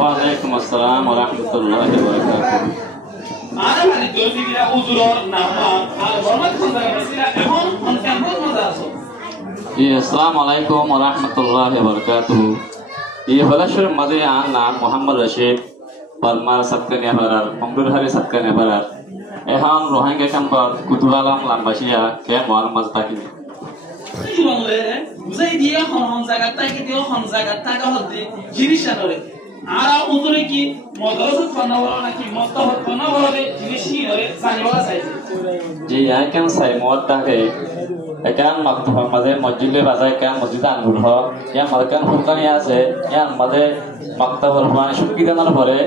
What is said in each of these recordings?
Waalaikum assalam warahmatullahi wabarakatuh. Assalamualaikum warahmatullahi wabarakatuh. Iya balasur made naam Muhammad Rashid Palmar Satkania Barar Pemdur Hari Satkania Barar Ehan Rohingya Kampa Kutualam Lambashia Kaya Mual Maztakini Ara uzure ki madrasat panawala naki maktabat panawala de jinishi ore sanwala saise ji yakan sai motta ke ekan maktab maze masjidle bazai kan masjid angur ho ya markan hukani ase ya maze maktab urban shukidanar pore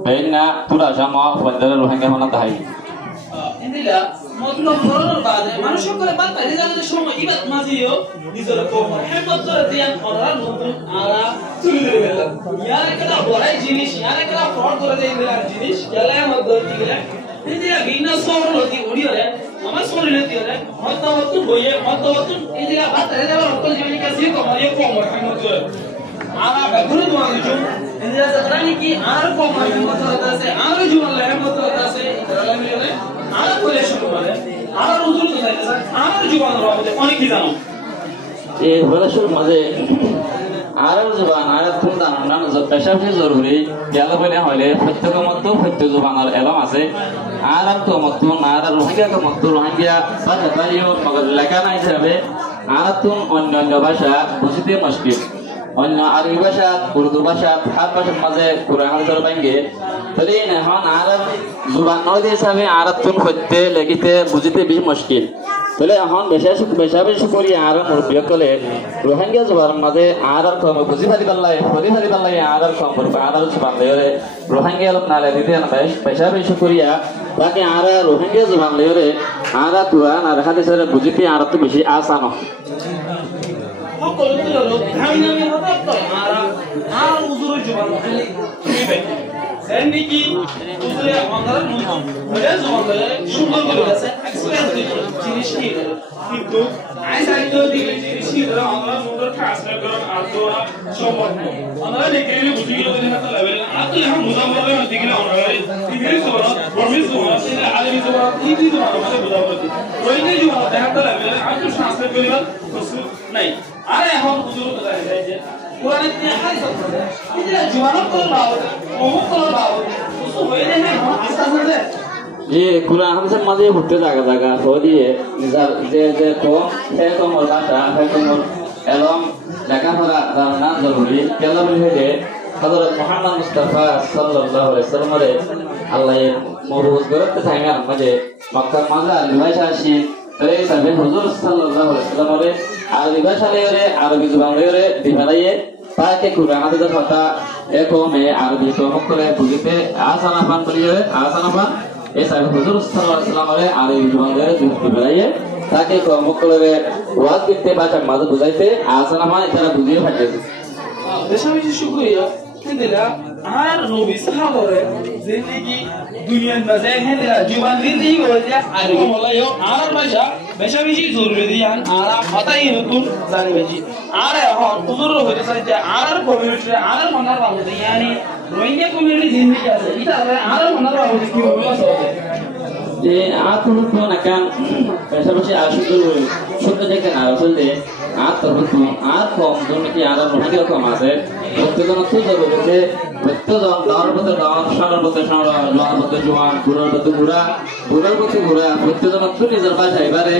beina pura jama bandar rohingya hona dai indila মতলব করোনার বাদে মানুষ করে বাদ পাই জায়গাতে সময় ইবাদত মাজিও নিজের কম হেমত করে দেন ওরা নতুন আরা চুরি করে গেল ইয়ার একটা বড়াই জিনিস ইয়ার একটা ফ্রড করে দেন এর জিনিস গেলে মধ্যে দিলে ইন্দিরা বিনা সর লতি উড়িয়ে আমার সরি লতি হলে মতবত বইয়ে মতবত ইন্দিরা বাদ পাই যাবার অকল জীবনী কাছে কমাইয়ে কম হেমত করে আরা বেগুন দোয়ানো ইন্দিরা জানি কি আর কম হেমত আছে আর জীবন হেমত আছে ইতরা মিলে আর করে শুরু করে আর উজুর কোথায় আছে আর জীবন বাবদে অনেক কি জানো এই বলাশুর মাঝে আর জবান আর খুদা নাম পেশাবি জরুরি গেল বলে হলে সত্যকমত সত্য জবানের এলম আছে আর তো মত আর রোহিঙ্গা মত রোহিঙ্গা বাজা বাড়িও মগজ লেখা নাই যাবে আর তো অন্য ভাষা বুঝতে মুশকিল অন্য আরবি ভাষা উর্দু ভাষা হাত ভাষার মাঝে কোরআন হাদিসের বাইঙ্গে তাহলে এখন আর জবান নয় হিসাবে আর তো সত্য লিখিতে বুঝতে বেশি মুশকিল তাহলে এখন বেশি করি আর মুরব্বী কলে রোহিঙ্গা জবান মাঝে আর কম বুঝি পারি পারলাই আর কম করবে আর জবান লয়রে রোহিঙ্গা লোক নালে দিতে বেশি করিয়া বাকি আর রোহিঙ্গা জবান লয়রে আর কোরআন আর হাদিসের বুঝিতে আর তো বেশি আসান সকল তুলো ধামিনামি হঠাৎ তো আর উজুর জবান খালি সেন্ডি কি উজুরে আমাদের নতুন হয়ে জবান সুন্দর করে আছে এক্সপেরিয়েন্স জিনিস কি কিন্তু আইসাইতো দিলে জিনিস কি ধরে আমরা সুন্দর ট্রান্সলেট করেন আর তো সম্ভব না আমরা দেখে বুঝি গেল যে হাতে লেভেল আর তো এখন মুজাম্মল করে দিকে আমরা ইংরেজি জবান বর্মিজ জবান এটা আরবি জবান ইংরেজি জবান আমাদের বোঝা পড়ে রোহিঙ্গা জবান হাতে লেভেল আর তো ট্রান্সলেট করিবার প্রস্তুত নাই আরে এখন হুজুর কোথায় যায় যে কোরআনের দিয়ে হাদিস আছে এটা জওয়ানত করে বাবা অমুক করে বাবা তো হয়ে যায় না আস্তে আস্তে ये कुरान हमसे मजे होते जागा हो दिए जे कम है कम और भाषा है कम और एलम लेखा पढ़ा जानना जरूरी केला बोले जे हजरत मोहम्मद मुस्तफा सल्लल्लाहु अलैहि वसल्लम रे अल्लाह मबूस करत थांगा मजे मक्का माजा लिवाशा शी रे सबे हुजूर सल्लल्लाहु अलैहि वसल्लम रे अरबी भाषा रे अरबी जुबान रे दिवालाये ताकि कुरान हदीस पता एको में अरबी तो मुकले बुझते आसाना पान बलिए आसाना पान ऐसा हुजूर सल्लल्लाहु अलैहि वसल्लम रे अरबी जुबान रे दिवालाये ताकि को मुकले वाद किते भाषा माज बुझाइते आसाना पान इतना बुझिए फाटे বেশি বেশি শুকরিয়া দিলা আর নবী সাহাবারে জিন্দেগি দুনিয়ার মাঝে হেলা জীবন জিন্দেগি করে যে আর মোলায়ও আর ভাষা বেশি বেশি জরুরি দিয়ান আর হতাই নতুন জানি বেশি আর এখন হুজুর হইতে চাই যে আর কমিউনিটি আর মনার বাবদে yani রোহিঙ্গা কমিউনিটি জিন্দেগি আছে এটা আর মনার বাবদে কি হবে যে আতুন তো নাকান পাশাপাশি আসুদুর শুদ্ধ দেখেন আর আসলে আর তো আর কম দুর্নীতি আর রোহিঙ্গা কম আছে প্রত্যেকজন তো জরুরি যে প্রত্যেকজন দাওয়ার পথে দাওয়ার সারার পথে সারা জোয়ার পথে জোয়ান ঘুরার পথে ঘুরা প্রত্যেকজন তো নিজের ভাষা এবারে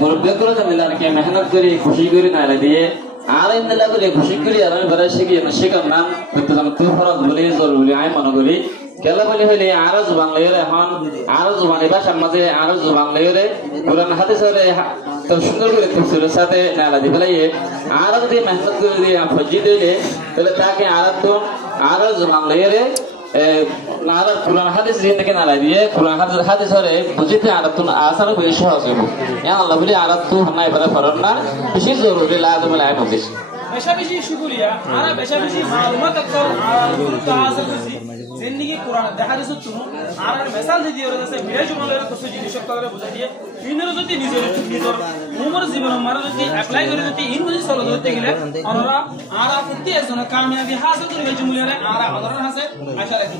মুরব্বী করে মিলার কে মেহনত করি খুশি করি না দিয়ে আর ইন্দলা করে খুশি করি আর এবারে শিখি না শেখার নাম প্রত্যেকজন তো ফরজ বলে জরুরি আমি মনে করি কেলা বলি হইলে আরো জবান লইরে এখন আরো জবান ভাষার মাঝে আরো জবান লইরে কোরআন হাদিসের তো সুন্দর করে তফসিলের সাথে নালা দি ফেলাইয়ে আর যদি মেহনত করে দিয়ে ফজি দিলে তাহলে তাকে আর জবান লইয়ে নালা কোরআন হাদিস জিন্দকে নালা দিয়ে কোরআন হাদিস হরে বুঝিতে আর তো আসার বেশি সহজ হবে আল্লাহ বলি আর তো হানাই পারে ফরন না বেশি জরুরি লাজম লাই মধ্যে বেশি শুকরিয়া আর বেশি মালুমাত তো আর গুরুত্ব হাসিল করেছি জিন্দেগি কোরআন দেখা দিছো তুমি আর মেসাল দিয়ে রয়েছে বিরাজ জমালের কিছু জিনিস করে বুঝাই দিয়ে ইনর যদি নিজের উমর জীবন মারা যদি অ্যাপ্লাই করে যদি ইন বুঝি চলো ধরতে গেলে আমরা আর প্রতি একজন কামিয়াবি হাসিল করে জমুলিয়ারে আর আদর হাসে আশা রাখি